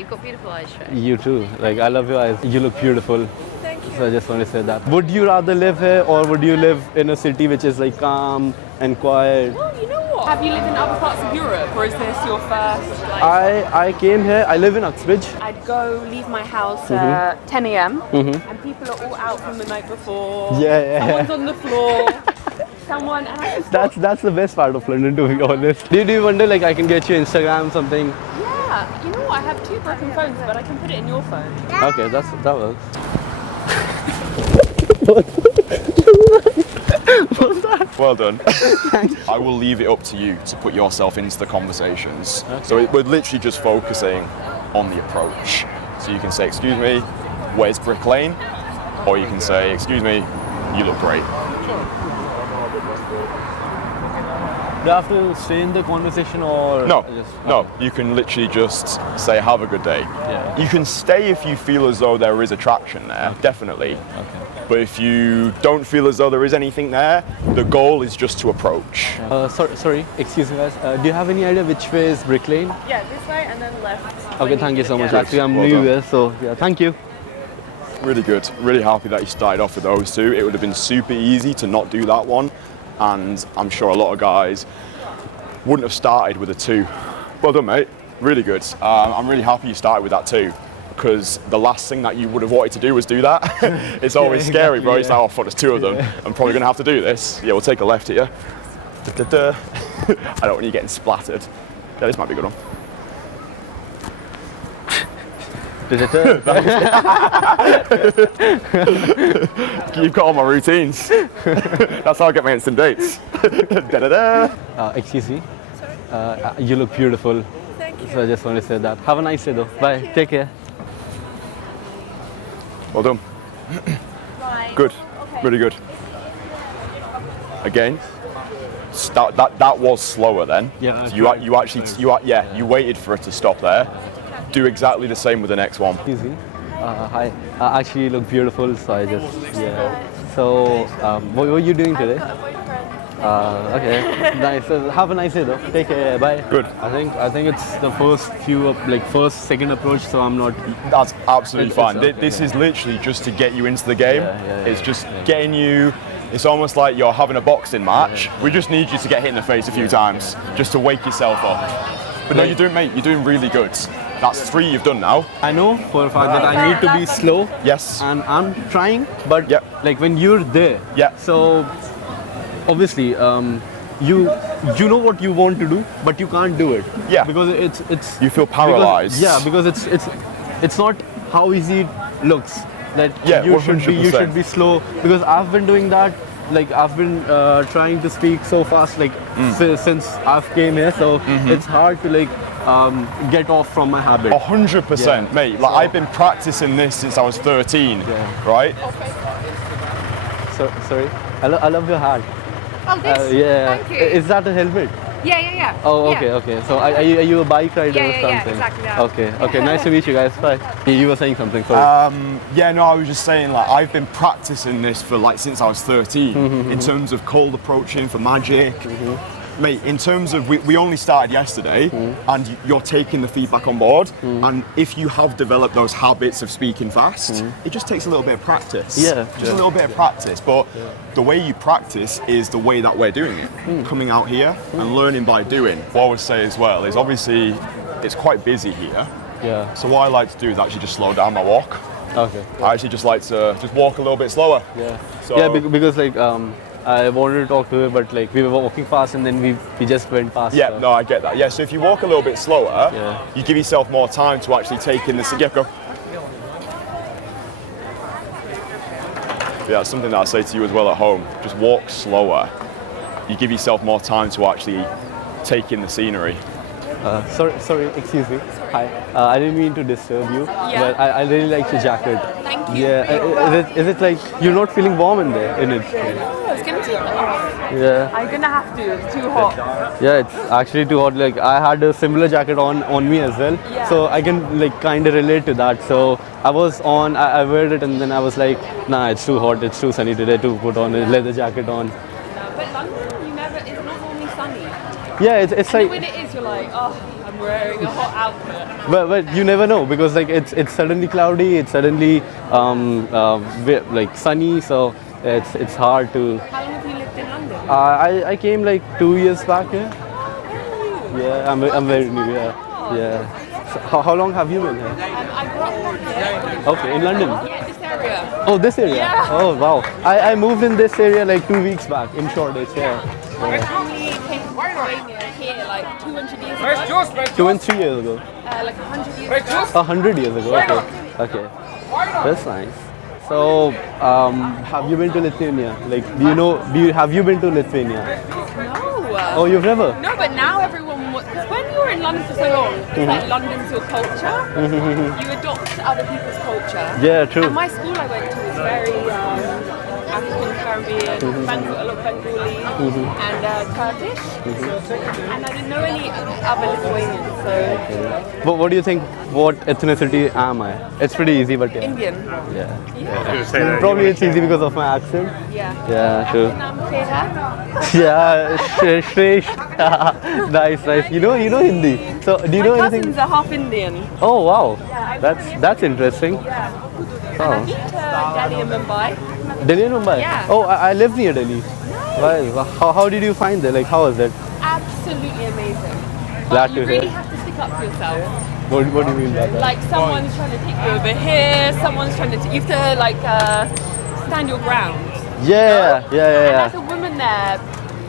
You've got beautiful eyes, Shay. You too. Like, I love your eyes. You look beautiful. Thank you. So I just want to say that. Would you rather live here or would you live in a city which is like calm and quiet? Well, you know what? Have you lived in other parts of Europe, or is this your first? I came here. I live in Uxbridge. I'd go leave my house at 10 a.m. and people are all out from the night before. Yeah. Someone's on the floor. Someone. And I just That's the best part of London, to be honest. Do you wonder like I can get you Instagram something? Yeah. You know what? I have 2 broken phones, but I can put it in your phone. Okay, that works. Well done. I will leave it up to you to put yourself into the conversations. Okay. So we're literally just focusing on the approach. So you can say, excuse me, where's Brick Lane? Or you can say, excuse me, you look great. Do I have to stay in the conversation or No, just, no, you can literally just say, have a good day. Yeah. You can stay if you feel as though there is attraction there, definitely. Okay. But if you don't feel as though there is anything there, the goal is just to approach. Sorry, excuse me guys. Do you have any idea which way is Brick Lane? Yeah, this way and then left. Okay, thank you so much. Yeah. Actually, I'm Well new done. here, so yeah, thank you. Really good. Really happy that you started off with those 2. It would have been super easy to not do that one. And I'm sure a lot of guys wouldn't have started with a 2. Well done, mate. Really good. I'm really happy you started with that 2. Because the last thing that you would have wanted to do was do that. It's always scary, exactly, bro. It's yeah. like, oh, fuck, there's 2 of them. I'm probably going to have to do this. Yeah, we'll take a left here. Da-da-da. I don't want you getting splattered. Yeah, this might be a good one. You've got all my routines. That's how I get my instant dates. Da-da-da. Excuse me. You look beautiful. Thank you. So I just want to say that. Have a nice day though. Bye. Take care. Well done. Right. Good. Okay. Really good. Again. That was slower then. Yeah, So you waited for it to stop there. Do exactly the same with the next one. Excuse me. Hi. Actually, you look beautiful. So I just So what were you doing today? Got a boyfriend. Okay. Nice. Have a nice day though. Take care. Bye. Good. I think it's the first second approach. So I'm not. That's absolutely It's fine. okay, This yeah. is literally just to get you into the game. Yeah, It's just getting you. It's almost like you're having a boxing match. We just need you to get hit in the face a few times, just to wake yourself up. But no, you're doing, mate. You're doing really good. That's 3 you've done now. I know for a fact that I need to be slow. Yes. And I'm trying, but Yep. like when you're there, Yeah. so obviously you know what you want to do, but you can't do it. Yeah. Because it's You feel because- paralyzed. yeah, because it's not how easy it looks. That Yeah, you should 100%. be slow. Because I've been doing that. Like I've been trying to speak so fast, like since I've came here. So it's hard to like get off from my habit. 100%, Yeah. mate. Like I've been practicing this since I was 13, Yeah. right? Sorry, I love your hat. Oh, this? Yeah. Thank you. Is that a helmet? Yeah. Oh, Yeah. okay. So are you a bike rider or Yeah, something? exactly that. Okay. Nice to meet you guys. Bye. You were saying something. Sorry. Yeah, no, I was just saying, like, I've been practicing this for like since I was 13 in terms of cold approaching for magic. Mate, in terms of, we only started yesterday and you're taking the feedback on board. And if you have developed those habits of speaking fast, it just takes a little bit of practice. Yeah, Just a little bit of practice. But the way you practice is the way that we're doing it. Coming out here and learning by doing. What I would say as well is obviously it's quite busy here. Yeah. So what I like to do is actually just slow down my walk. Okay. I actually just like to just walk a little bit slower. Yeah. So- Yeah, because like I wanted to talk to her, but like we were walking fast and then we just went past. Yeah, her. no, I get that. Yeah, so if you walk a little bit slower, Yeah. you give yourself more time to actually take in the... Yeah, go. Yeah, it's something that I say to you as well at home. Just walk slower. You give yourself more time to actually take in the scenery. Sorry, excuse me. Hi. I didn't mean to disturb you, but I really like your jacket. Thank you. Yeah. Is it like you're not feeling warm in there in it? Oh, it's gonna take off. Yeah. I'm gonna have to. It's too hot. Yeah, it's actually too hot. Like I had a similar jacket on me as well, Yeah. so I can like kind of relate to that. So I wear it and then I was like, nah, it's too hot. It's too sunny today to put on a leather jacket on. But London, it's not normally sunny. Yeah, it's And like when it is, you're like, oh, I'm wearing a hot outfit. But you never know because like it's suddenly cloudy, it's suddenly like sunny, so it's hard to. How long have you lived in London? I came like 2 years back here. Yeah, I'm very new. Yeah, yeah. So how long have you been here? I grew up here. Okay, in London. Yeah, this area. Oh, this area. Yeah. Oh, wow. I moved in this area like 2 weeks back in Shoreditch. Yeah. I originally came from Daygame here like 200 years ago. 2 and 3 years ago. Like 100 years ago. 100 years ago. Okay. Okay. That's nice. So, have you been to Lithuania? Like, have you been to Lithuania? No. Oh, you've never? No, but now everyone, because when you're in London for so long, it's like London's your culture. You adopt other people's culture. Yeah, true. And my school I went to was very African Caribbean, a lot of Bengali and Turkish. And I didn't know any other Lithuanians, so But what do you think? What ethnicity am I? It's pretty easy, but yeah. Indian. Yeah. Yeah. Probably it's easy because of my accent. Yeah. Yeah, true. Yeah. Yeah, Shay. Nice, nice. You know Hindi. So do you know My anything? cousins are half Indian. Oh wow, that's interesting. Yeah. And Oh. I've been to Delhi and Mumbai. Delhi and Mumbai. Yeah. Oh, I live near Delhi. Wow. How did you find it? Like, how was it? Absolutely amazing. Glad But to you hear. really have to stick up for yourself. What do you mean by that? Like someone's trying to take you over here, someone's trying to, you have to like stand your ground. Yeah, And yeah. as a woman there,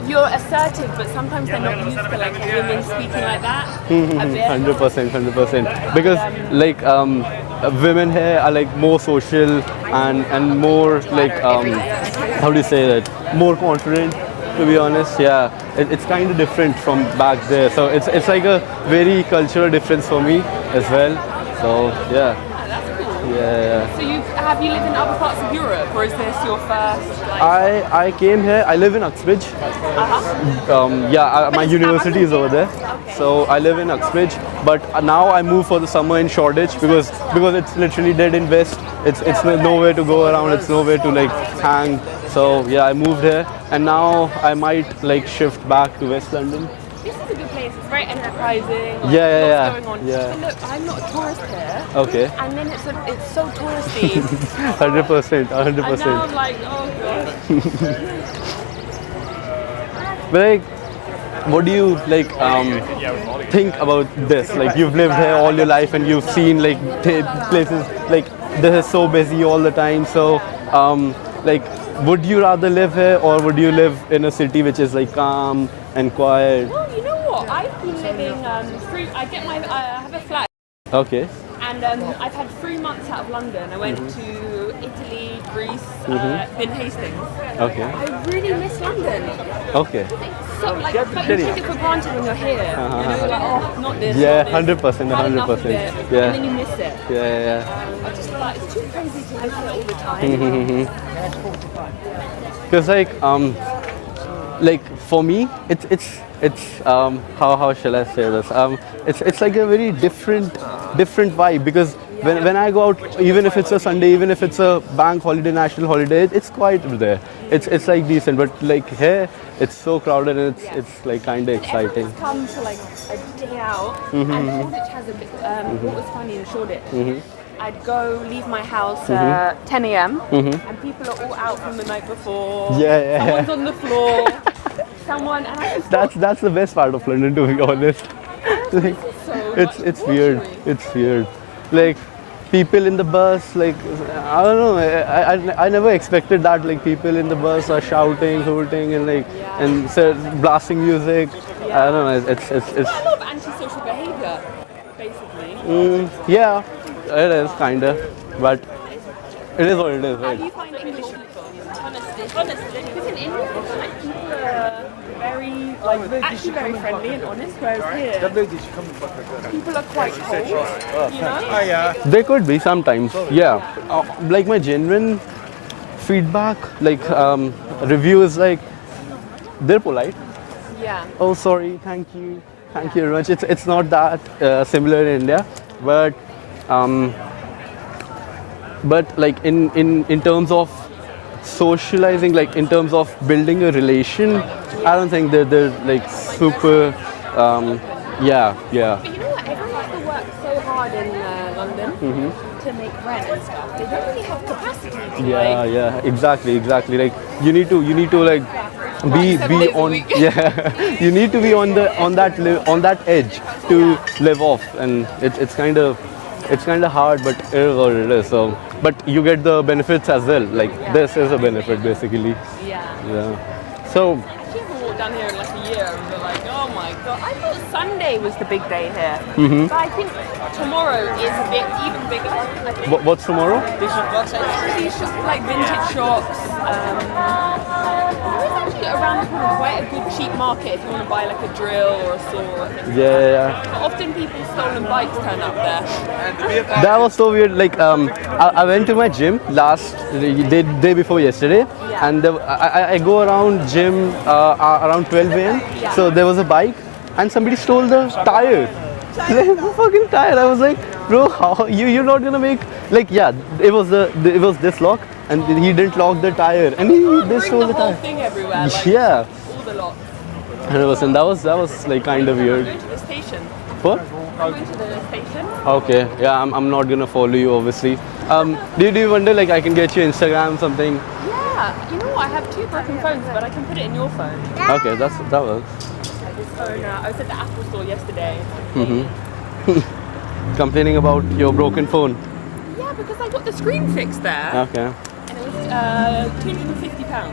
you're assertive, but sometimes they're not used to like women speaking like that. A bit. 100%. Because like women here are like more social and more like how do you say that? More confident. To be honest, yeah, it's kind of different from back there. So it's like a very cultural difference for me as well. So yeah, Ah, that's cool. yeah. So have you lived in other parts of Europe, or is this your first? Like, I came here. I live in Uxbridge. My it's university is over there. Okay. So I live in Uxbridge. But now I move for the summer in Shoreditch because it's literally dead in West. It's nowhere to go around. It's nowhere to like hang. So yeah, I moved here, and now I might like shift back to West London. this is a good place. It's very enterprising. Like, Yeah. lots going on. Yeah. But look, I'm not a tourist here. Okay. And then it's so touristy. 100%. And now 100%. I'm like, oh god. But like, what do you like think about this? Like, you've lived here all your life and you've seen like places like this is so busy all the time. So, like, would you rather live here or would you live in a city which is like calm and quiet? Well, you know what? I've been living I have a flat. Okay. And I've had 3 months out of London. I went to Italy, Greece, been Hastings. Okay. I really miss London. Okay. So, like, but you take it for granted when you're here. You know, you're like, oh, not this. Yeah, not this. 100%, Had enough of 100%. it. Yeah. And then you miss it. Yeah. I just feel like it's too crazy to live here all the time. Because like for me, it's how shall I say this? It's like a very different vibe because when I go out, even if it's a Sunday, even if it's a bank holiday, national holiday, it's quiet there. It's like decent, but like here, it's so crowded and it's like kind of exciting. Everyone's come for like a day out, and Shoreditch has a bit. What was funny in Shoreditch? I'd leave my house 10 a.m. and people are all out from the night before. Yeah. Someone's on the floor. And I just That's the best part of London, to be honest. Like, it's weird. It's weird. Like people in the bus, like I don't know. I never expected that. Like people in the bus are shouting, hooting, and like and blasting music. I don't know. It's a lot of antisocial behaviour, basically. yeah, it is kinda, but it is what it is, How right? do you find English people? Honestly, because in India, I feel like people are very, actually very friendly and honest, whereas here, people are quite cold, you know? They could be sometimes, yeah. Like my genuine feedback, like reviews, like they're polite. Yeah. Oh, sorry, thank you very much. It's not that similar in India, but like in terms of socializing, like in terms of building a relation, I don't think they're like super Yeah, yeah. But you know what? Everyone has to work so hard in London to make rent and stuff. They don't really have capacity to Yeah, yeah, exactly. Like you need to like be 7 days a on. week. Yeah, you need to be on that edge to live off, and it's kind of hard, but it is what it is. So, but you get the benefits as well. Like this is a benefit basically. Yeah. Yeah. So If you ever walked down here in like a year and you're like, oh my god, I thought Sunday was the big day here. But I think tomorrow is a bit even bigger. I think. what's tomorrow? These shops, like vintage shops. There is actually around the corner quite a good cheap market if you want to buy like a drill or a saw or things. Yeah. But often people's stolen bikes turn up there. That was so weird. Like I went to my gym day before yesterday, Yeah. and I go around gym around 12 a.m. Yeah. So there was a bike, and somebody stole the tire. Like, fucking tire. I was like, bro, how you're not gonna make like it was this lock, and he didn't lock the tire, and they Bring stole the the whole tire. thing everywhere. Like, Yeah, all the locks. 100%. That was like kind of I'm weird. going to the station. What? I'm going to the station. Okay, yeah, I'm not gonna follow you obviously. Do you wonder like I can get you Instagram something? Yeah, you know what? I have 2 broken phones, but I can put it in your phone. Okay, that works. Like this phone, I was at the Apple store yesterday. Complaining about your broken phone. Yeah, because I got the screen fixed there, Okay. and it was £250.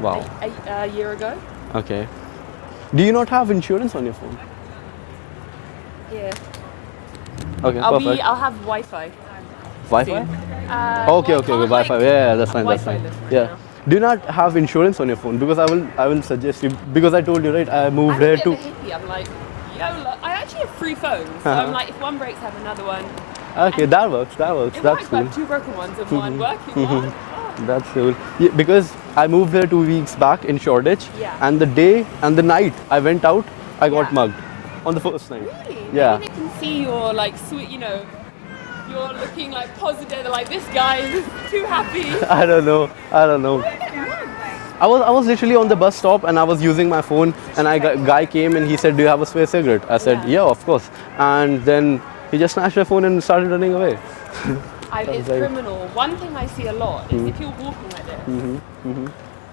Wow. A year ago. Okay. Do you not have insurance on your phone? Yeah. Okay, I'll perfect. have Wi-Fi. Wi-Fi? soon. Okay, Wi-Fi. Yeah, that's fine. That's Wi-Fi fine. list, Yeah. yeah. Do you not have insurance on your phone? Because I will suggest you, because I told you right, I moved I'm here a bit to. of a hippie. I'm like, I actually have 3 phones. So I'm like, if one breaks, I have another one. Okay, that works. It That's works. I cool. have 2 broken ones and one working one. That's cool. Yeah, because I moved here 2 weeks back in Shoreditch, Yeah. and the day and the night I went out, I got Yeah. mugged on the first night. Really? Yeah. Maybe they can see your like sweet, you're looking like positive. They're like, this guy is too happy. I don't know. I was literally on the bus stop and I was using my phone, and guy came and he said, "Do you have a spare cigarette?" I said, Yeah. "Yeah, of course." And then he just snatched my phone and started running away. It's like- criminal. One thing I see a lot is if you're walking like this,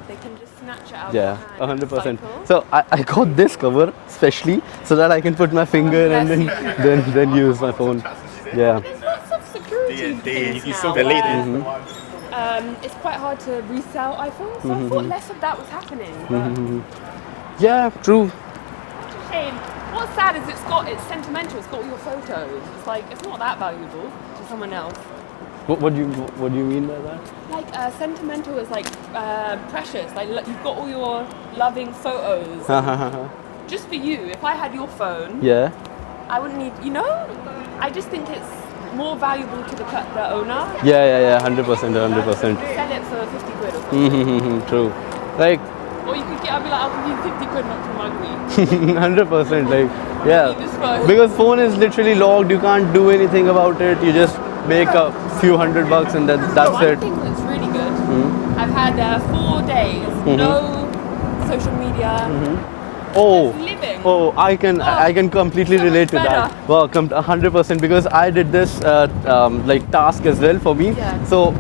they can just snatch it out of your Yeah, hand. 100%. Cycle. So I got this cover specially so that I can put my finger and then use my phone. Yeah. There's lots of security things you now saw the lady. where, it's quite hard to resell iPhones, so I thought less of that was happening. But Yeah, true. shame. What's sad is it's sentimental. It's got all your photos. It's like it's not that valuable to someone else. What do you mean by that? Like sentimental is like precious. Like you've got all your loving photos just for you. If I had your phone, Yeah. I wouldn't need. I just think it's more valuable to the owner. Yeah. 100%. Sell it for 50 quid or something. True. Like Or you could I'll be like, I'll give you 50 quid not to mug me. 100%. Like yeah. Need this phone. Because phone is literally locked. You can't do anything about it. You just make a few $100 and that's One it. thing that's really good, I've had 4 days, no social media, Oh. just living. Oh, I can completely so relate to much that. Well, 100% because I did this like task as well for me. Yeah. So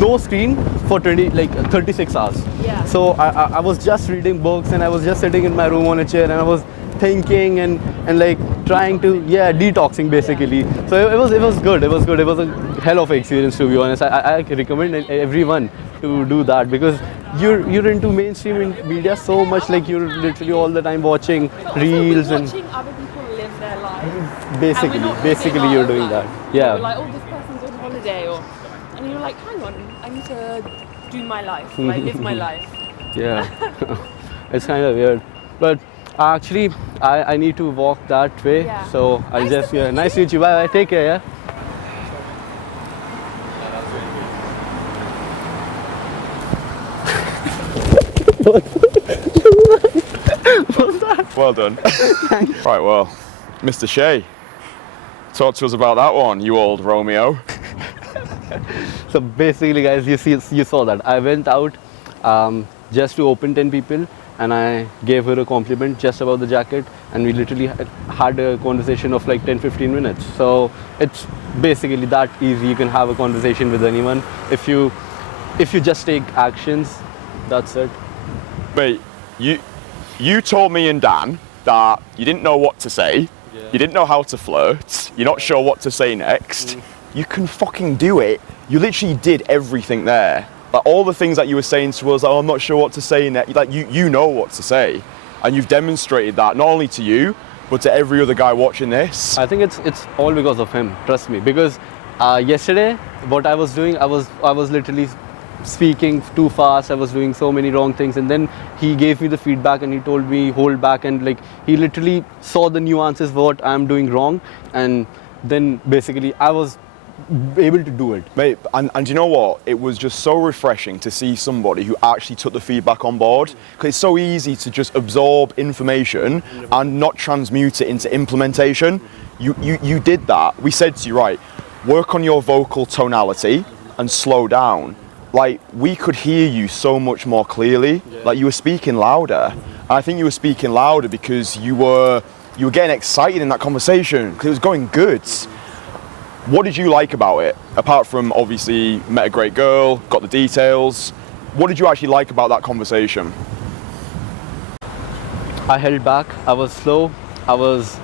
no screen for 36 hours. Yeah. So I was just reading books and I was just sitting in my room on a chair and I was thinking and like trying to detoxing basically. So it was good. It was good. It was a hell of an experience, to be honest. I recommend everyone to do that because you're into mainstream media so much, like you're literally all the time watching But also reels we're and watching other people live their lives. basically And we're not living basically our you're own doing life. that. Yeah. We're like, oh, this person's on holiday, and you're like, hang on, I need to do my life, like live my life. Yeah. It's kind of weird. But actually, I need to walk that way. Yeah. So I'll Nice just, to meet nice to meet you. Bye. Take care, yeah? Well done. Right, well, Mr. Shay, talk to us about that one, you old Romeo. So basically, guys, you saw that. I went out just to open 10 people, and I gave her a compliment just about the jacket, and we literally had a conversation of like 10-15 minutes. So it's basically that easy. You can have a conversation with anyone if you just take actions. That's it. Mate, you told me and Dan that you didn't know what to say, you didn't know how to flirt, you're not sure what to say next. You can fucking do it. You literally did everything there. Like all the things that you were saying to us, like, oh, I'm not sure what to say next. Like you know what to say, and you've demonstrated that not only to you, but to every other guy watching this. I think it's all because of him. Trust me, because yesterday what I was doing, I was literally speaking too fast. I was doing so many wrong things, and then he gave me the feedback and he told me hold back, and like he literally saw the nuances what I'm doing wrong, and then basically I was able to do it. Mate, and you know what? It was just so refreshing to see somebody who actually took the feedback on board, because it's so easy to just absorb information and not transmute it into implementation. You did that. We said to you, right, work on your vocal tonality and slow down. Like, we could hear you so much more clearly. Like, you were speaking louder. And I think you were speaking louder because you were getting excited in that conversation, because it was going good. What did you like about it? Apart from obviously met a great girl, got the details. What did you actually like about that conversation? I held back. I was slow. I was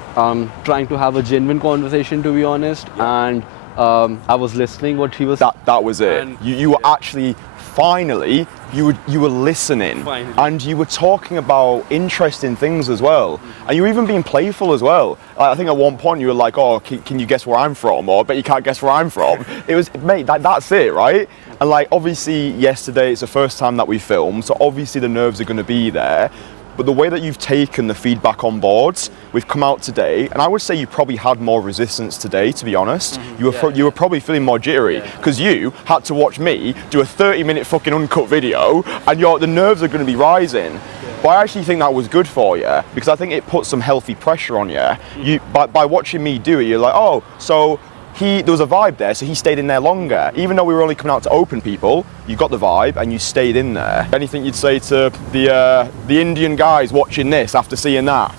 trying to have a genuine conversation, to be honest, and I was listening what he was. That was it. You were actually finally you were listening, and you were talking about interesting things as well, and you were even being playful as well. I think at one point you were like, "Oh, can you guess where I'm from?" Or, "Bet you can't guess where I'm from." It was, mate, that's it, right? And like, obviously yesterday it's the first time that we filmed, so obviously the nerves are going to be there. But the way that you've taken the feedback on board, we've come out today, and I would say you probably had more resistance today, to be honest. You were probably feeling more jittery, because you had to watch me do a 30-minute fucking uncut video, and the nerves are going to be rising. But I actually think that was good for you, because I think it put some healthy pressure on you. By watching me do it, you're like, oh, so there was a vibe there, so he stayed in there longer. Even though we were only coming out to open people, you got the vibe and you stayed in there. Anything you'd say to the Indian guys watching this after seeing that?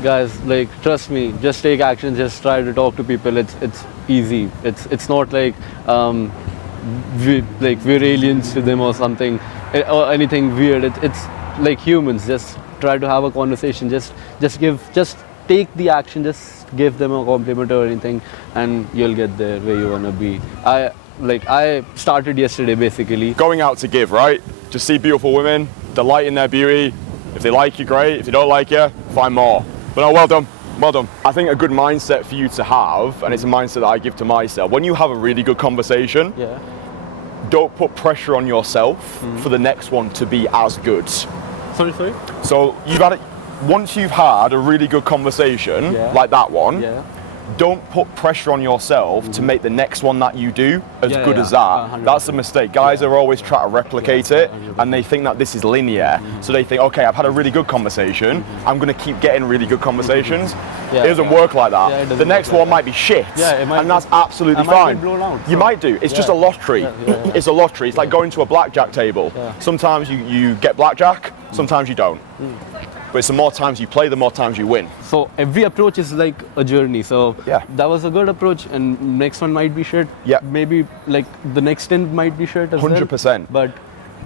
Guys, like, trust me, just take action, just try to talk to people. It's easy. It's not like we're aliens to them or something, or anything weird. It's like humans. Just try to have a conversation. Just take the action. Just give them a compliment or anything, and you'll get there where you wanna be. I started yesterday basically. Going out to give, right? Just see beautiful women, delight in their beauty. If they like you, great. If they don't like you, find more. But no, well done. Well done. I think a good mindset for you to have, and it's a mindset that I give to myself, when you have a really good conversation, don't put pressure on yourself for the next one to be as good. Sorry? So once you've had a really good conversation, like that one, don't put pressure on yourself to make the next one that you do as good as that. 100%. That's a mistake. Guys are always trying to replicate it, and they think that this is linear. So they think, okay, I've had a really good conversation, I'm going to keep getting really good conversations. It doesn't work like that. The next one might be shit, and that's absolutely fine. You might do. It's just a lottery. It's a lottery. It's like going to a blackjack table. Sometimes you get blackjack, sometimes you don't. But it's the more times you play, the more times you win. So every approach is like a journey. So that was a good approach, and next one might be shit. Maybe like the next 10 might be shit as 100%. well. But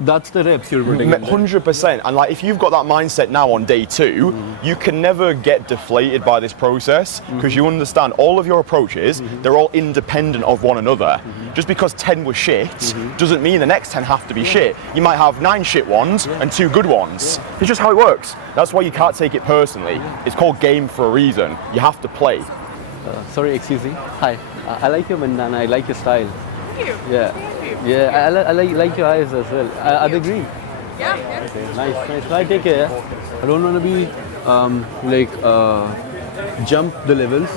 that's the reps you're putting in. 100%. And like, if you've got that mindset now on day 2, you can never get deflated by this process, because you understand all of your approaches, they're all independent of one another. Just because 10 were shit doesn't mean the next 10 have to be shit. You might have 9 shit ones and 2 good ones. It's just how it works. That's why you can't take it personally. It's called game for a reason. You have to play. Sorry, excuse me. Hi. I like your bandana. I like your style. Thank you. Yeah, I like your eyes as well. Are they green? Yeah. Okay, nice. I take care. I don't want to be jump the levels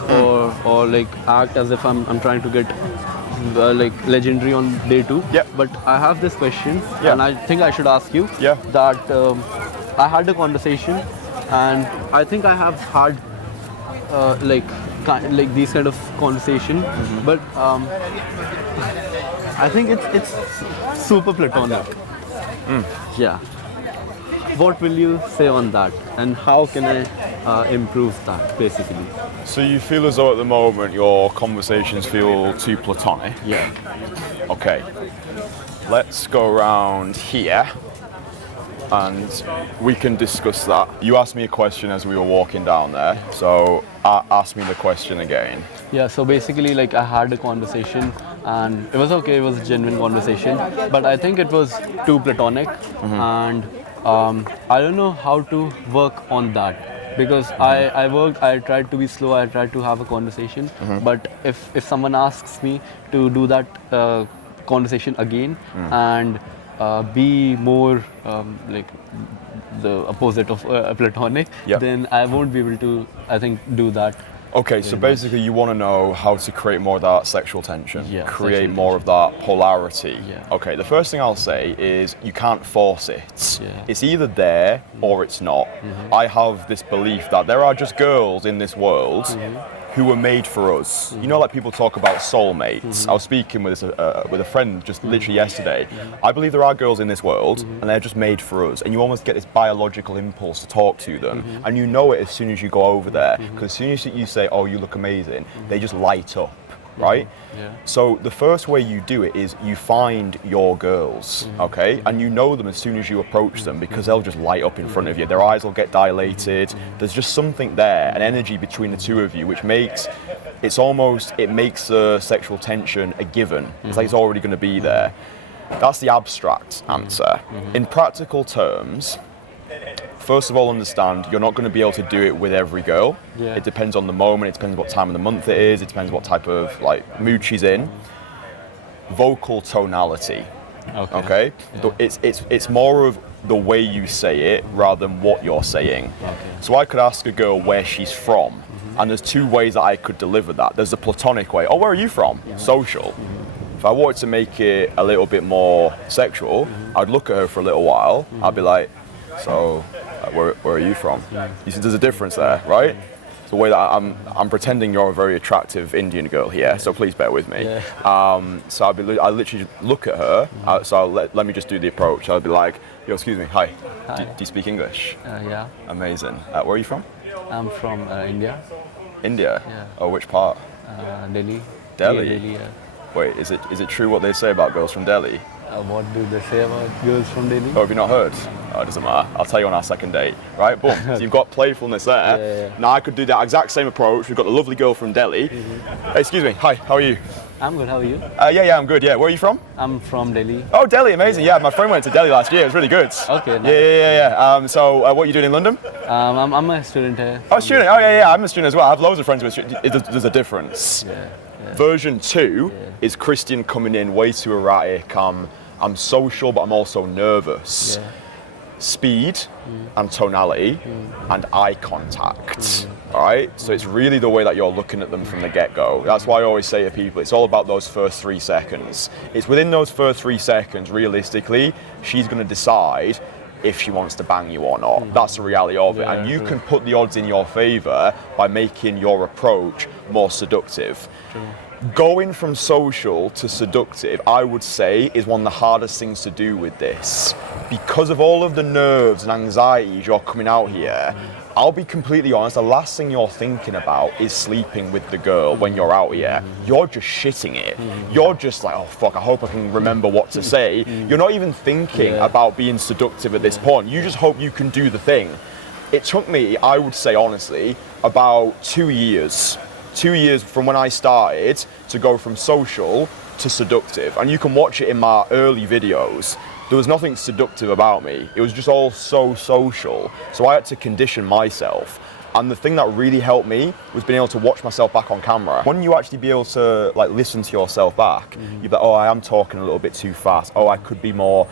or like act as if I'm trying to get like legendary on day 2. But I have this question, and I think I should ask you. That I had a conversation, and I think I have had like these kind of conversation, but I think it's super platonic. what will you say on that? And how can I improve that, basically? So you feel as though at the moment your conversations feel too platonic? Yeah. Okay. Let's go around here and we can discuss that. You asked me a question as we were walking down there, so ask me the question again. Yeah, so basically like I had a conversation and it was okay, it was a genuine conversation, but I think it was too platonic and I don't know how to work on that because I tried to be slow, I tried to have a conversation, but if someone asks me to do that conversation again and be more like the opposite of platonic, then I won't be able to, I think, do that. Okay, so basically you want to know how to create more of that sexual tension, create more of that polarity. Okay, the first thing I'll say is you can't force it. It's either there or it's not. I have this belief that there are just girls in this world who were made for us. You know, like people talk about soulmates. I was speaking with a friend just literally yesterday. I believe there are girls in this world and they're just made for us, and you almost get this biological impulse to talk to them, and you know it as soon as you go over there, because as soon as you say, oh, you look amazing, they just light up. Right? So the first way you do it is you find your girls, okay? And you know them as soon as you approach them because they'll just light up in front of you. Their eyes will get dilated. There's just something there, an energy between the two of you, which makes it makes the sexual tension a given. It's like it's already going to be there. That's the abstract answer. In practical terms, first of all, understand you're not going to be able to do it with every girl. It depends on the moment, it depends what time of the month it is, it depends what type of like mood she's in. Vocal tonality. Okay? It's more of the way you say it rather than what you're saying. So I could ask a girl where she's from, and there's two ways that I could deliver that. There's the platonic way. Oh, where are you from? Social. If I wanted to make it a little bit more sexual, I'd look at her for a little while. I'd be like, so where are you from? You see, there's a difference there, right? It's the way that I'm pretending you're a very attractive Indian girl here, so please bear with me. So I literally look at her. So let me just do the approach. I'll be like, yo, excuse me, hi. Do you speak English? Yeah. Amazing. Where are you from? I'm from India. India? Yeah. Oh, which part? Delhi. Delhi? Yeah, Delhi, yeah. Wait, is it true what they say about girls from Delhi? What do they say about girls from Delhi? Oh, have you not heard? Oh, it doesn't matter. I'll tell you on our second date, right? Boom. So you've got playfulness there. Now I could do that exact same approach. We've got the lovely girl from Delhi. Hey, excuse me. Hi, how are you? I'm good, how are you? Yeah, I'm good. Yeah, where are you from? I'm from Delhi. Oh, Delhi, amazing. Yeah, my friend went to Delhi last year. It was really good. Okay, nice. Yeah. So what are you doing in London? I'm a student here. Oh, student. Oh, yeah. I'm a student as well. I have loads of friends with students. There's a difference. Version 2 is Kristian coming in way too erratic. I'm social, but I'm also nervous. Speed and tonality and eye contact. All right, so it's really the way that you're looking at them from the get-go. That's why I always say to people, it's all about those first 3 seconds. It's within those first 3 seconds, realistically, she's going to decide if she wants to bang you or not. That's the reality of it. And you can put the odds in your favor by making your approach more seductive. Going from social to seductive, I would say, is one of the hardest things to do with this. Because of all of the nerves and anxieties you're coming out here, I'll be completely honest, the last thing you're thinking about is sleeping with the girl when you're out here. You're just shitting it. You're just like, oh fuck, I hope I can remember what to say. You're not even thinking about being seductive at this point. You just hope you can do the thing. It took me, I would say honestly, about 2 years. 2 years from when I started to go from social to seductive. And you can watch it in my early videos. There was nothing seductive about me. It was just all so social. So I had to condition myself. And the thing that really helped me was being able to watch myself back on camera. When you actually be able to like listen to yourself back, you're like, oh, I am talking a little bit too fast. Oh, I could be more.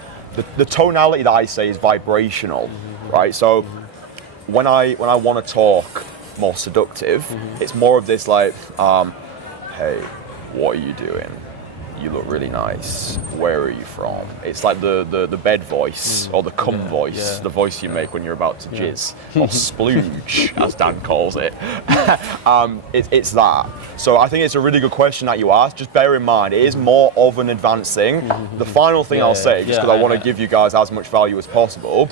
The tonality that I say is vibrational, right? So when I want to talk more seductive, it's more of this like, hey, what are you doing? You look really nice. Where are you from? It's like the bed voice or the cum voice, the voice you make when you're about to jizz or splooge, as Dan calls it. It's that. So I think it's a really good question that you asked. Just bear in mind, it is more of an advanced thing. The final thing I'll say, just because I want to give you guys as much value as possible,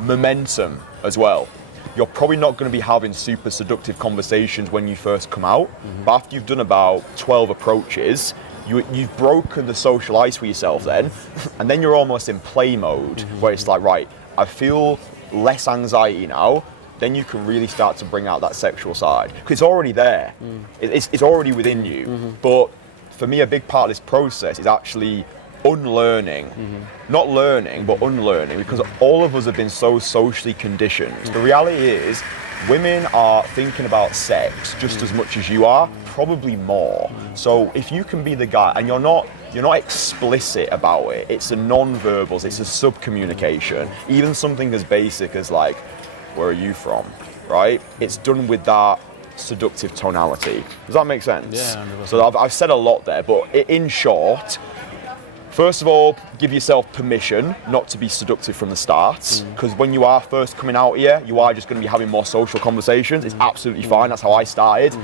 momentum as well. You're probably not going to be having super seductive conversations when you first come out, but after you've done about 12 approaches, you've broken the social ice for yourself then, and then you're almost in play mode, where it's like, right, I feel less anxiety now, then you can really start to bring out that sexual side. Because it's already there, it's already within you. But for me, a big part of this process is actually unlearning, not learning, but unlearning, because all of us have been so socially conditioned. The reality is, women are thinking about sex just as much as you are, probably more. So if you can be the guy, and you're not explicit about it, it's a non-verbals, it's a sub-communication, even something as basic as like, where are you from, right? It's done with that seductive tonality. Does that make sense? Yeah. So I've said a lot there, but in short, first of all, give yourself permission not to be seductive from the start, because when you are first coming out here, you are just going to be having more social conversations. It's absolutely fine. That's how I started.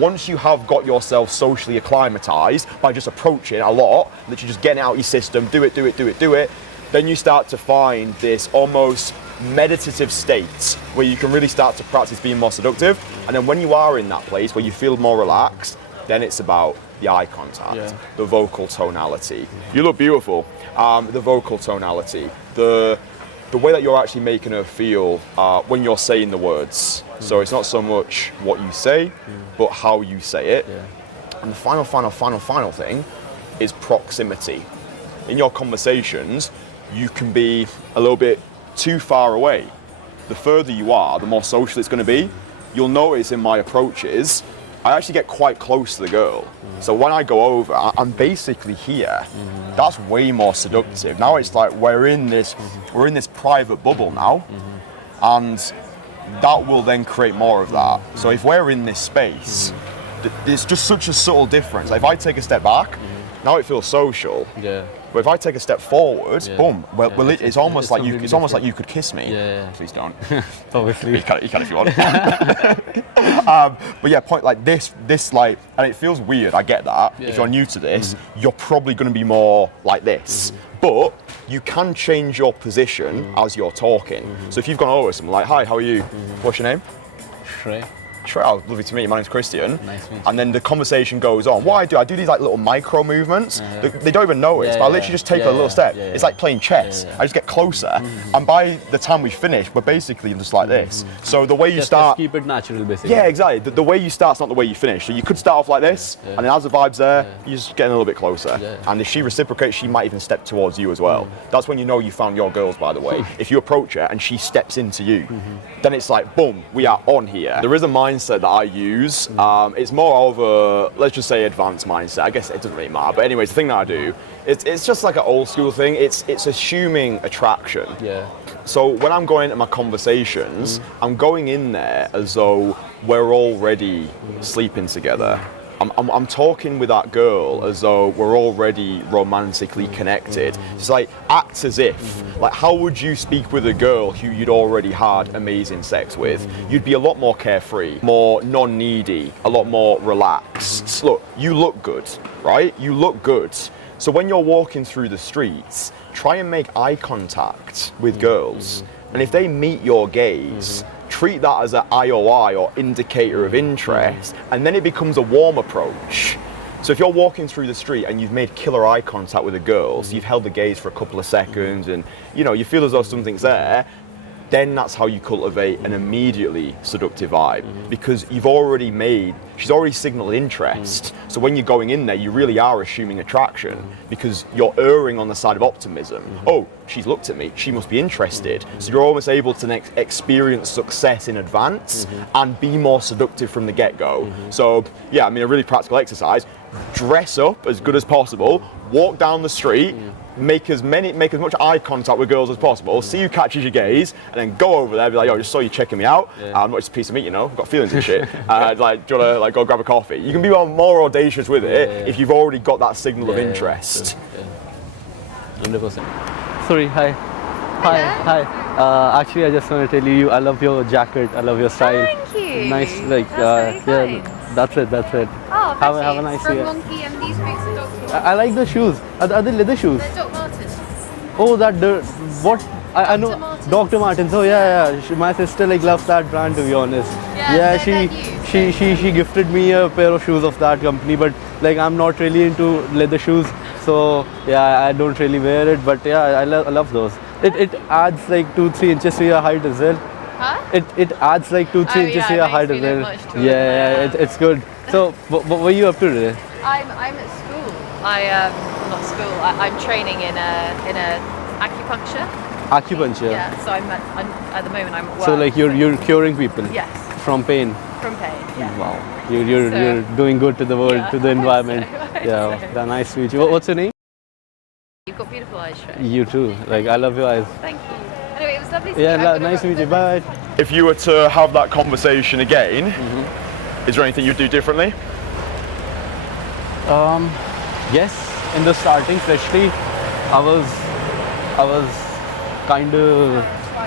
Once you have got yourself socially acclimatized by just approaching a lot, that you're just getting it out your system, do it, then you start to find this almost meditative state where you can really start to practice being more seductive. And then when you are in that place where you feel more relaxed, then it's about the eye contact, the vocal tonality. You look beautiful. The vocal tonality, the way that you're actually making her feel when you're saying the words. So it's not so much what you say, but how you say it. And the final thing is proximity. In your conversations, you can be a little bit too far away. The further you are, the more social it's going to be. You'll notice in my approaches, I actually get quite close to the girl. So when I go over, I'm basically here. That's way more seductive. Now it's like we're in this private bubble now, and that will then create more of that. So if we're in this space, there's just such a subtle difference. Like if I take a step back, now it feels social. But if I take a step forward, boom. Well, it's almost like you could kiss me. Please don't. Obviously. You can if you want. But yeah, point like this like, and it feels weird. I get that. If you're new to this, you're probably going to be more like this. But you can change your position as you're talking. So if you've gone over someone like, "Hi, how are you? What's your name?" Shay. Sure, lovely to meet you. My name's Kristian. Nice to meet you. And then the conversation goes on. What I do these like little micro movements. They don't even notice, but I literally just take a little step. It's like playing chess. I just get closer, and by the time we finish, we're basically just like this. So the way you start, just keep it natural, basically. yeah, exactly. The way you start's not the way you finish. So you could start off like this, and then as the vibe's there, you're just getting a little bit closer. And if she reciprocates, she might even step towards you as well. That's when you know you found your girls, by the way. If you approach her and she steps into you, then it's like, boom, we are on here. There is a mindset that I use. It's more of a, let's just say, advanced mindset. I guess it doesn't really matter. But anyways, the thing that I do, it's just like an old school thing. It's assuming attraction. So when I'm going into my conversations, I'm going in there as though we're already sleeping together. I'm talking with that girl as though we're already romantically connected. It's like, act as if. Like, how would you speak with a girl who you'd already had amazing sex with? You'd be a lot more carefree, more non-needy, a lot more relaxed. Look, you look good, right? You look good. So when you're walking through the streets, try and make eye contact with girls. And if they meet your gaze, treat that as an IOI or indicator of interest, and then it becomes a warm approach. So if you're walking through the street and you've made killer eye contact with a girl, so you've held the gaze for a couple of seconds and you feel as though something's there, then that's how you cultivate an immediately seductive vibe, because she's already signaled interest. So when you're going in there, you really are assuming attraction, because you're erring on the side of optimism. Oh, she's looked at me, she must be interested. So you're almost able to experience success in advance and be more seductive from the get-go. So yeah, I mean, a really practical exercise: dress up as good as possible, walk down the street, make as much eye contact with girls as possible, see who catches your gaze, and then go over there, be like, "Yo, I just saw you checking me out. I'm not just a piece of meat, I've got feelings and shit. Like, do you wanna go grab a coffee?" You can be more audacious with it if you've already got that signal of interest. 100%. Sorry, hi. Hi. Actually, I just want to tell you, I love your jacket. I love your style. Thank you. Nice, like, That's very kind. That's it. Oh, have a nice From year. Monkey, and these boots are Doc I like the shoes. Are they leather shoes? They're Doc Martens. Oh, what? I know Martens. Dr. Martens. Oh yeah. My sister like loves that brand, to be honest. Yeah, she gifted me a pair of shoes of that company, but like I'm not really into leather shoes, so yeah, I don't really wear it. But yeah, I love those. It adds like 2-3 inches to your height as well. Huh? It adds like 2-3 inches yeah, to it your makes height me as look well. much taller Yeah, than I yeah, am. it's good. So what were you up to today? I'm at school. Not school. I'm training in a acupuncture. Acupuncture. Yeah. So I'm at the moment I'm at work. So like you're curing people Yes. from pain. From pain. Yeah. Wow. You're So- doing good to the world, Yeah, to the I hope environment. so, I hope Yeah, so. that's nice to meet you. What's your name? You've got beautiful eyes, Shay. You too. Like I love your eyes. Thank you. Anyway, it was lovely to meet Yeah, you. I'm gonna nice to go- meet you. Bye. If you were to have that conversation again, is there anything you'd do differently? Yes, in the starting, especially, I was kind of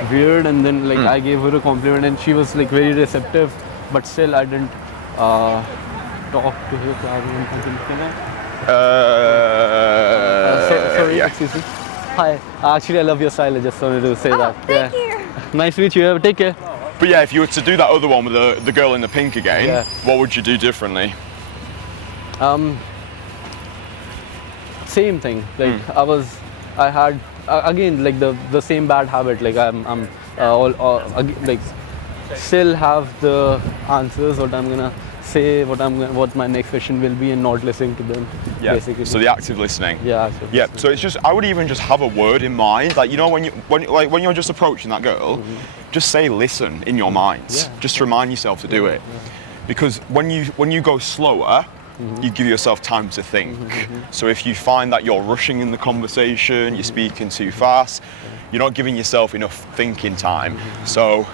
weird, and then like I gave her a compliment, and she was like very receptive, but still I didn't talk to her. Can I? Sorry, yeah. excuse me. Hi. Actually, I love your style. I just wanted to say that. Thank Yeah. you. Nice to meet you. Take care. But yeah, if you were to do that other one with the girl in the pink again, Yeah. what would you do differently? Same thing. Like I had again like the same bad habit. Like I'm like still have the answers what I'm gonna say, what my next question will be, and not listening to them. Yeah. Basically. So the active listening. Yeah. Actually. Yeah. So it's just I would even just have a word in mind, like you know when you're just approaching that girl, just say listen in your mind. Yeah. Just to remind yourself to do it, because when you go slower. You give yourself time to think. So if you find that you're rushing in the conversation, you're speaking too fast, you're not giving yourself enough thinking time. So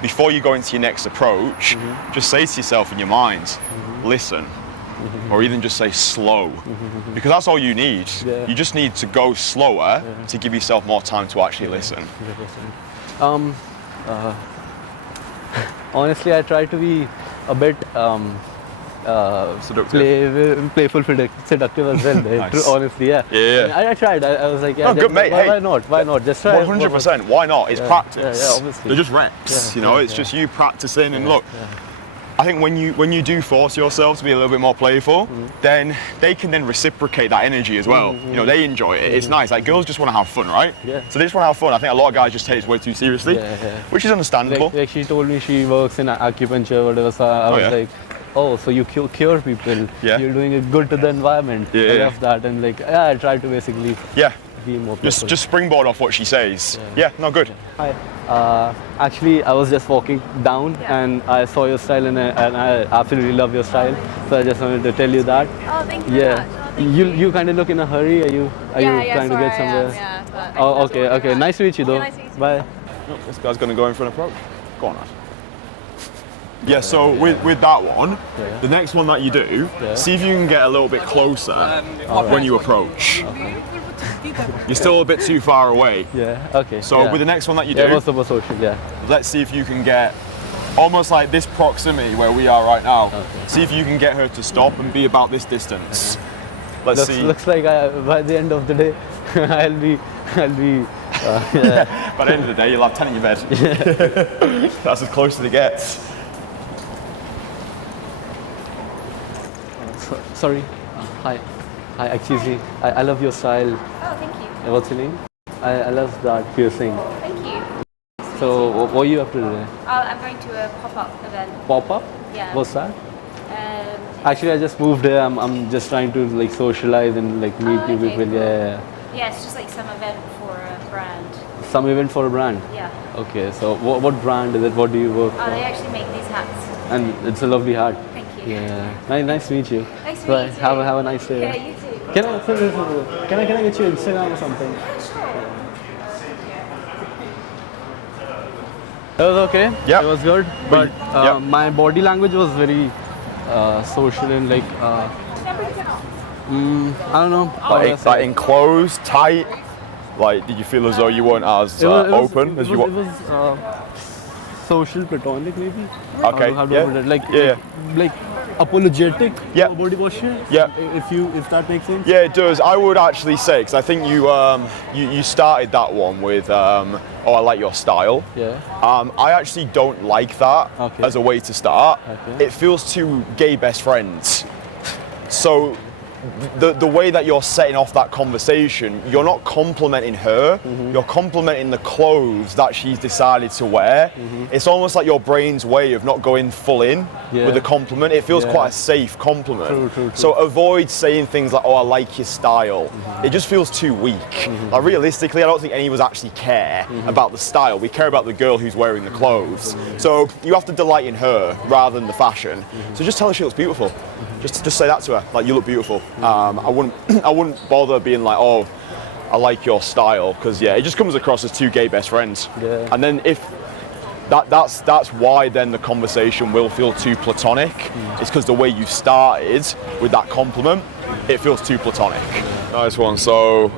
before you go into your next approach, just say to yourself in your mind, listen, or even just say slow, because that's all you need. Yeah. You just need to go slower to give yourself more time to actually listen. Honestly, I try to be a bit Seductive. playful, seductive as well. Nice. Honestly, yeah. Yeah. I tried. I was like, yeah, Oh, good, mate. why, Hey. why not? Why not? Just try. 100%. Why not? It's Yeah, practice. yeah, obviously. They're just reps. Yeah, You know, yeah, it's yeah. just you practicing. And look, I think when you do force yourself to be a little bit more playful, then they can then reciprocate that energy as well. You know, they enjoy it. It's nice. Like girls just want to have fun, right? Yeah. So they just want to have fun. I think a lot of guys just take it way too seriously, which is understandable. Like she told me she works in acupuncture, whatever. So I was yeah. like, oh, so you cure people. Yeah. You're doing it good to the environment. Yeah, I yeah. love that, and like, yeah, I try to basically Yeah. be more playful. Just springboard off what she says. Yeah. No, good. Hi. Actually, I was just walking down and I saw your style, and I absolutely love your style. So I just wanted to tell you that. Oh, thank you very Yeah. much. Oh, thank You kind of look in a hurry. Are you trying to get somewhere? Yeah, but Oh, okay. Nice to meet you, though. nice to meet you. Bye. No, this guy's going to go in for an approach. Go on, Ash. Yeah, so with that one, the next one that you do, see if you can get a little bit closer when you approach. You're still a bit too far away. Yeah. Okay. So yeah. with the next one that you Yeah, do, most of us social. Yeah. let's see if you can get almost like this proximity where we are right now. See if you can get her to stop and be about this distance. Let's see. Looks like by the end of the day, I'll be. Yeah. By the end of the day, you'll have 10 in your bed. That's as close as it gets. Sorry. Hi. Excuse me. I love your style. Oh, thank you. What's your name? I love that piercing. Thank you. So what are you up to today? I'm going to a pop-up event. Pop up? Yeah. What's that? Um, Actually, I just moved here. I'm just trying to like socialize and like meet new okay, people. cool. Yeah. yeah, it's just like some event for a brand. Some event for a brand. Yeah. Okay. So what brand is it? What do you work Oh, for? they actually make these hats. And it's a lovely hat. Thank you. Yeah. Nice to meet you. Nice to meet you too. Have a nice day. Yeah, you too. Can I get your Instagram or something? It was okay. Yeah. It was good. But yeah. my body language was very social and like I don't know. how do I say Like it? enclosed, tight. Like, did you feel as though you weren't as open as you It were? was social, platonic, maybe. Okay. How do I Yeah. put it? Like, Yeah. like apologetic Yeah. body posture. Yeah. If that makes sense. Yeah, it does. I would actually say, because I think you started that one with, oh, I like your style. Yeah. I actually don't like that Okay. as a way to start. Okay. It feels too gay best friends. So the way that you're setting off that conversation, you're not complimenting her, you're complimenting the clothes that she's decided to wear. It's almost like your brain's way of not going full in with a compliment. It feels quite a safe compliment. True. So avoid saying things like, oh, I like your style. It just feels too weak. Like realistically, I don't think any of us actually care about the style. We care about the girl who's wearing the clothes. So you have to delight in her rather than the fashion. So just tell her she looks beautiful. Just say that to her, like, you look beautiful. I wouldn't bother being like, oh, I like your style, because it just comes across as two gay best friends. Yeah. And then if that's why then the conversation will feel too platonic. It's because the way you started with that compliment, it feels too platonic. Nice one. So,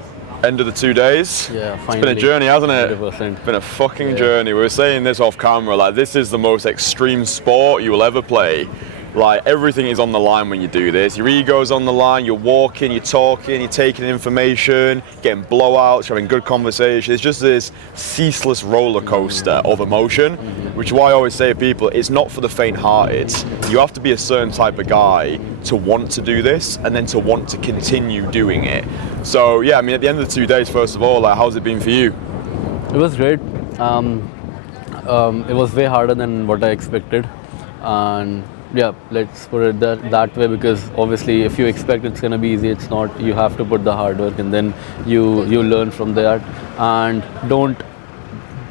end of the 2 days. Yeah, It's been a journey, hasn't it? 100%. It's been a fucking journey. We were saying this off camera, like, this is the most extreme sport you will ever play. Like, everything is on the line when you do this. Your ego's on the line, you're walking, you're talking, you're taking information, getting blowouts, you're having good conversation. It's just this ceaseless roller coaster of emotion, which is why I always say to people, it's not for the faint-hearted. You have to be a certain type of guy to want to do this and then to want to continue doing it. So yeah, I mean, at the end of the 2 days, first of all, how's it been for you? It was great. It was way harder than what I expected, and yeah, let's put it that way, because obviously if you expect it's gonna be easy, it's not. You have to put the hard work, and then you learn from that. And don't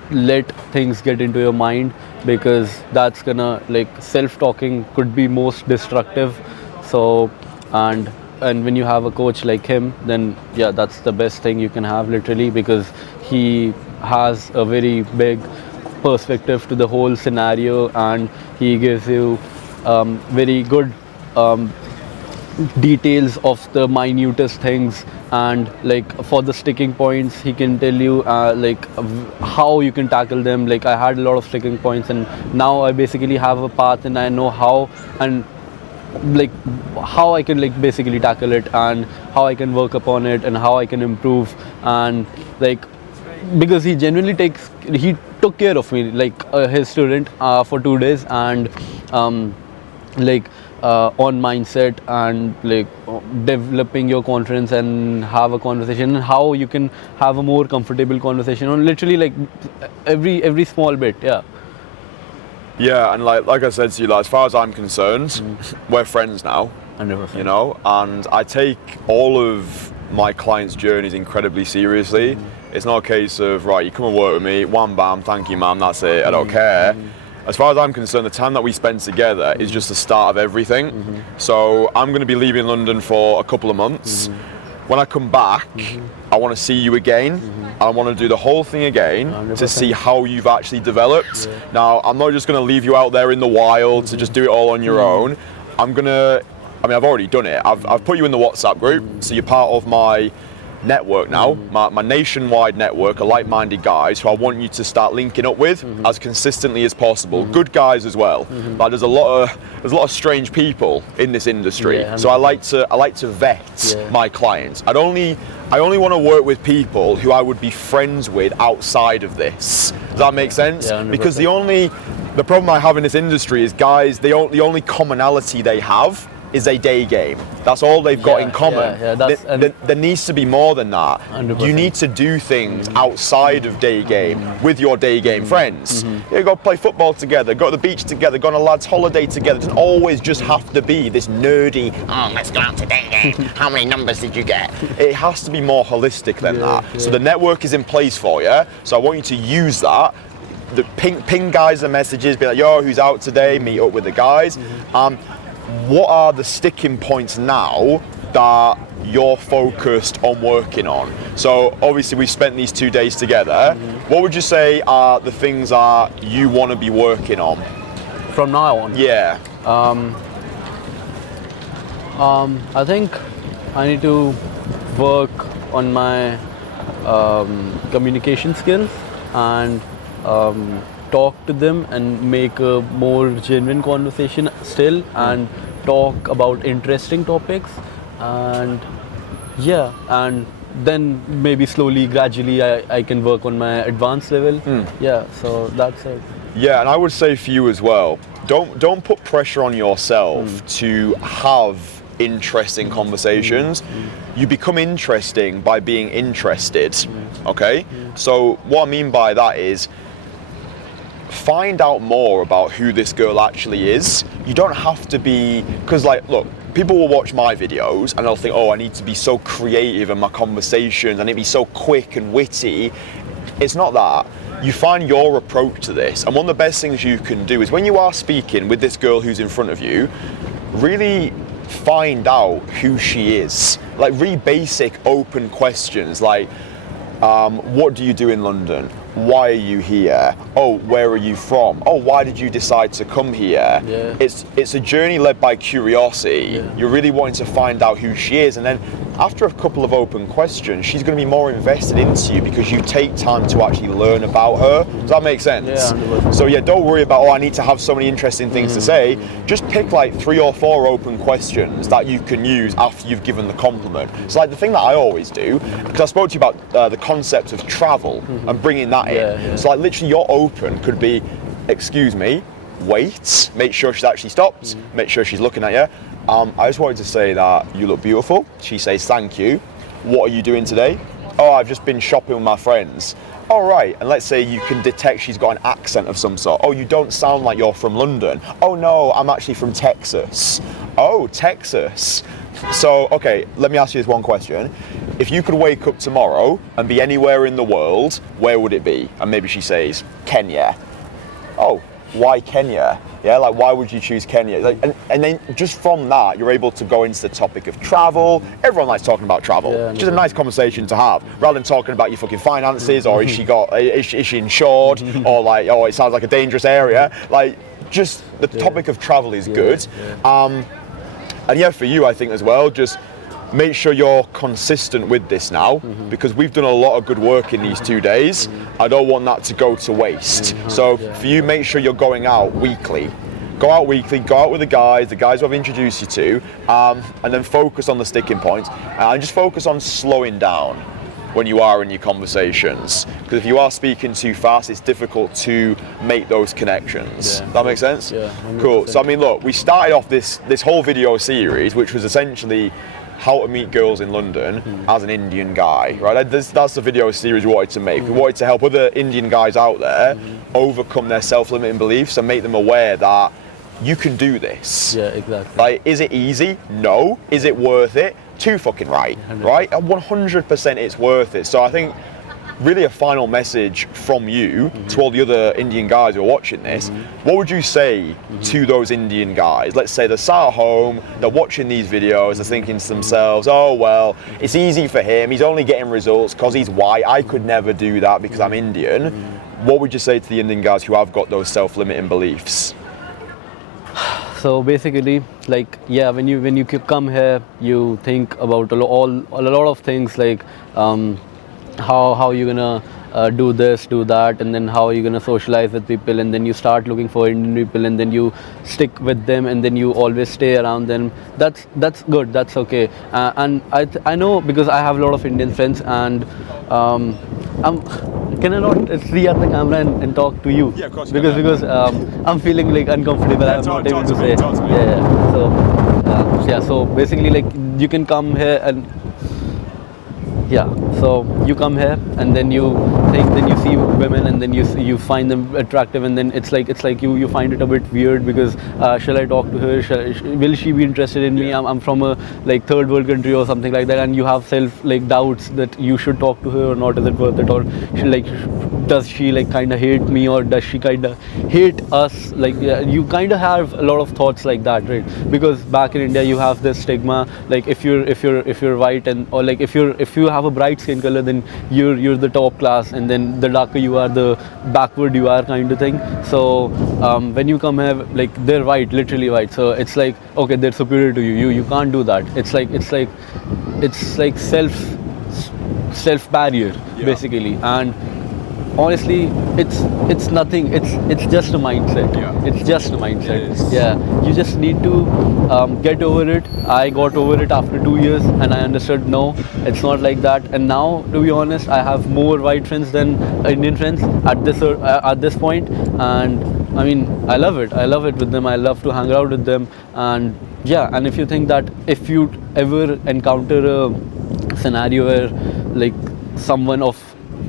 let things get into your mind, because that's gonna, like, self-talking could be most destructive. So and when you have a coach like him, then yeah, that's the best thing you can have, literally, because he has a very big perspective to the whole scenario, and he gives you very good details of the minutest things, and like for the sticking points he can tell you how you can tackle them. Like, I had a lot of sticking points, and now I basically have a path, and I know how I can basically tackle it, and how I can work upon it, and how I can improve. And because he genuinely took care of me like his student for 2 days, and on mindset, and developing your confidence, and have a conversation, and how you can have a more comfortable conversation on literally every small bit. Yeah, and like I said to you, as far as I'm concerned, we're friends now. 100%. You know, and I take all of my clients' journeys incredibly seriously. It's not a case of, right, you come and work with me, wham bam, thank you ma'am, that's it, I don't care. As far as I'm concerned, the time that we spend together is just the start of everything. So I'm going to be leaving London for a couple of months. When I come back, I want to see you again. I want to do the whole thing again 100%. to see how you've actually developed. Now, I'm not just going to leave you out there in the wild to just do it all on your own. I've already done it. I've put you in the WhatsApp group, so you're part of my network now, my nationwide network of like-minded guys who I want you to start linking up with as consistently as possible. Good guys as well. Like, there's a lot of strange people in this industry, so I like to vet my clients. I only want to work with people who I would be friends with outside of this. Does that make sense? Because the problem I have in this industry is guys, the only commonality they have is a day game. That's all they've got in common. There needs to be more than that. 100%. You need to do things outside of day game with your day game friends. You go play football together, go to the beach together, go on a lad's holiday together. It doesn't always just have to be this nerdy, oh, let's go out to day game. How many numbers did you get? It has to be more holistic than that. So the network is in place for you. So I want you to use that. Ping guys the messages, be like, yo, who's out today? Meet up with the guys. What are the sticking points now that you're focused on working on? So obviously we've spent these 2 days together. What would you say are the things that you want to be working on? From now on? Yeah. I think I need to work on my communication skills, and talk to them and make a more genuine conversation still, and talk about interesting topics, and yeah, and then maybe slowly, gradually, I can work on my advanced level. Yeah, so that's it. Yeah, and I would say for you as well, don't put pressure on yourself to have interesting conversations. You become interesting by being interested, okay? So what I mean by that is, find out more about who this girl actually is. You don't have to be, because like, look, people will watch my videos and they'll think, oh, I need to be so creative in my conversations, I need to be so quick and witty. It's not that. You find your approach to this, and one of the best things you can do is when you are speaking with this girl who's in front of you, really find out who she is. Like, really basic, open questions like, what do you do in London? Why are you here? Oh, where are you from? Oh, why did you decide to come here? Yeah. It's a journey led by curiosity. Yeah. You're really wanting to find out who she is, and then after a couple of open questions, she's going to be more invested into you because you take time to actually learn about her. Does that make sense? Yeah, so yeah, don't worry about, oh, I need to have so many interesting things to say. Just pick like 3 or 4 open questions that you can use after you've given the compliment. It's like the thing that I always do, because I spoke to you about the concept of travel and bringing that in. Yeah. So like literally your open could be, excuse me, wait, make sure she's actually stopped, make sure she's looking at you. I just wanted to say that you look beautiful. She says thank you. What are you doing today? Oh, I've just been shopping with my friends. All right, and let's say you can detect she's got an accent of some sort. Oh, you don't sound like you're from London. Oh no, I'm actually from Texas. Oh, Texas. So, okay, let me ask you this one question. If you could wake up tomorrow and be anywhere in the world, where would it be? And maybe she says, Kenya. Oh, why Kenya? Yeah, like why would you choose Kenya? Like, and then just from that, you're able to go into the topic of travel. Everyone likes talking about travel. Yeah, it's just a nice conversation to have, rather than talking about your fucking finances, or is she insured, or like, oh, it sounds like a dangerous area. Like, just the topic of travel is good. And yeah, for you, I think as well, just make sure you're consistent with this now, because we've done a lot of good work in these 2 days. I don't want that to go to waste. So for you, make sure you're going out weekly. Go out weekly, go out with the guys who I've introduced you to, and then focus on the sticking points. And just focus on slowing down when you are in your conversations. Because if you are speaking too fast, it's difficult to make those connections. That makes sense? Yeah. 100%. Cool. So I mean, look, we started off this whole video series, which was essentially how to meet girls in London as an Indian guy, right? That's the video series we wanted to make. We wanted to help other Indian guys out there overcome their self-limiting beliefs and make them aware that you can do this. Yeah, exactly. Like, is it easy? No. Is it worth it? Too fucking right, right? 100% it's worth it. So I think really a final message from you to all the other Indian guys who are watching this. What would you say to those Indian guys? Let's say they're sat at home, they're watching these videos, they're thinking to themselves, oh well, it's easy for him, he's only getting results because he's white, I could never do that because I'm Indian. What would you say to the Indian guys who have got those self-limiting beliefs? So basically, like, yeah, when you come here, you think about a lot of things, like how you're gonna do this, do that, and then how you're gonna socialize with people, and then you start looking for Indian people, and then you stick with them, and then you always stay around them. That's good. That's okay. And I know, because I have a lot of Indian friends, and can I not see at the camera and talk to you? Yeah, of course. Because I'm feeling like uncomfortable. I'm not able to say. Yeah. So basically, like, you can come here and. Yeah, so you come here and then you think, then you see women, and then you find them attractive, and then it's like you find it a bit weird, because shall I talk to her? Will she be interested in me? I'm from a like third world country or something like that, and you have doubts that you should talk to her or not. Is it worth it? Or does she like kind of hate me, or does she kind of hate us? Like, yeah, you kind of have a lot of thoughts like that, right? Because back in India you have this stigma, like if you're white, and or like if you have a bright skin color, then you're the top class, and then the darker you are, the backward you are, kind of thing. So when you come here, like, they're white, literally white, so it's like, okay, they're superior to you. You can't do that. It's like self barrier, basically. And honestly, it's nothing. It's just a mindset. Yeah. It's just a mindset. It is. Yeah, you just need to get over it. I got over it after 2 years, and I understood no, it's not like that. And now, to be honest, I have more white friends than Indian friends at this point, and I mean, I love it. I love it with them. I love to hang out with them, and yeah. And if you think that if you ever encounter a scenario where like someone of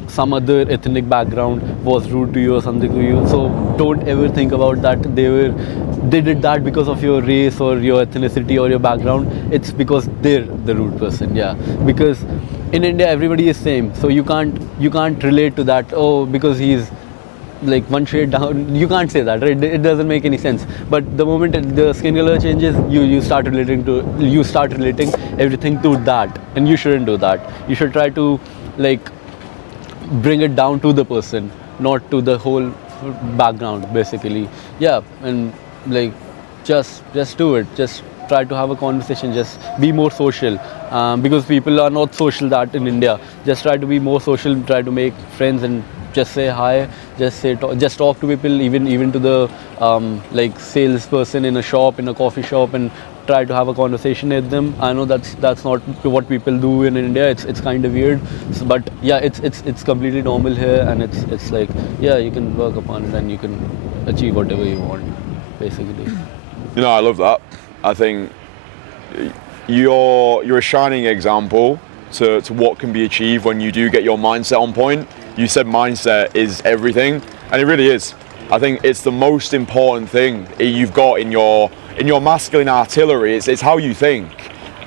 some other ethnic background was rude to you or something to you, so don't ever think about that they did that because of your race or your ethnicity or your background. It's because they're the rude person. Yeah, because in India everybody is same, so you can't relate to that. Oh, because he's like one shade down, you can't say that, right? It doesn't make any sense. But the moment the skin color changes, you start relating everything to that, and you shouldn't do that. You should try to like bring it down to the person, not to the whole background, basically. Yeah, and like just do it. Just try to have a conversation. Just be more social, because people are not social that in India. Just try to be more social. Try to make friends and just say hi. Just talk to people, even to the like salesperson in a shop, in a coffee shop, and try to have a conversation with them. I know that's not what people do in India. It's kind of weird, but yeah, it's completely normal here, and it's like, yeah, you can work upon it and you can achieve whatever you want, basically. You know, I love that. I think you're a shining example to what can be achieved when you do get your mindset on point. You said mindset is everything, and it really is. I think it's the most important thing you've got in your masculine artillery. It's how you think.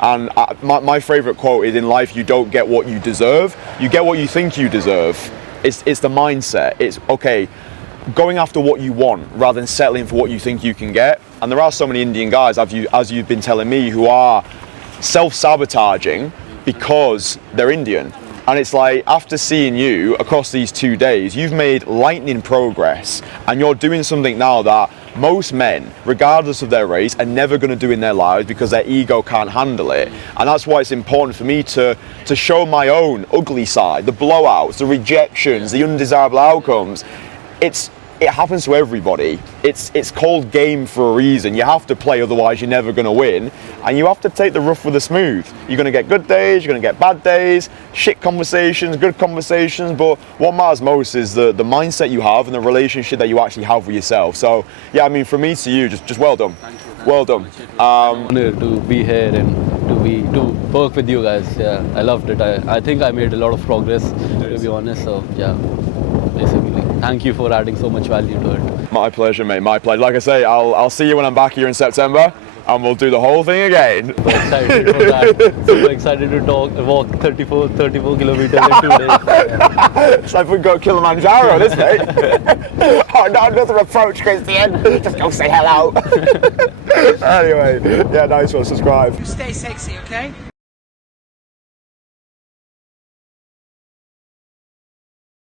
And my favourite quote is, in life you don't get what you deserve, you get what you think you deserve. It's the mindset. It's okay, going after what you want rather than settling for what you think you can get. And there are so many Indian guys, as you've been telling me, who are self-sabotaging because they're Indian. And it's like, after seeing you across these 2 days, you've made lightning progress, and you're doing something now that most men, regardless of their race, are never going to do in their lives because their ego can't handle it. And that's why it's important for me to show my own ugly side, the blowouts, the rejections, the undesirable outcomes. It happens to everybody. It's called game for a reason. You have to play, otherwise you're never going to win. And you have to take the rough with the smooth. You're going to get good days, you're going to get bad days, shit conversations, good conversations, but what matters most is the mindset you have and the relationship that you actually have with yourself. So yeah, I mean, from me to you, just well done. Thank you. Well done. Honored to be here and to work with you guys. Yeah, I loved it. I think I made a lot of progress, to be honest. So yeah, basically, thank you for adding so much value to it. My pleasure, mate. My pleasure. Like I say, I'll see you when I'm back here in September, and we'll do the whole thing again. Super excited for that. Super excited to walk 34 kilometers in 2 days. It's like we go Kilimanjaro, this mate. Oh no, another approach, Kristian. Just go say hello. Anyway, yeah, nice one. Subscribe. Stay sexy, okay?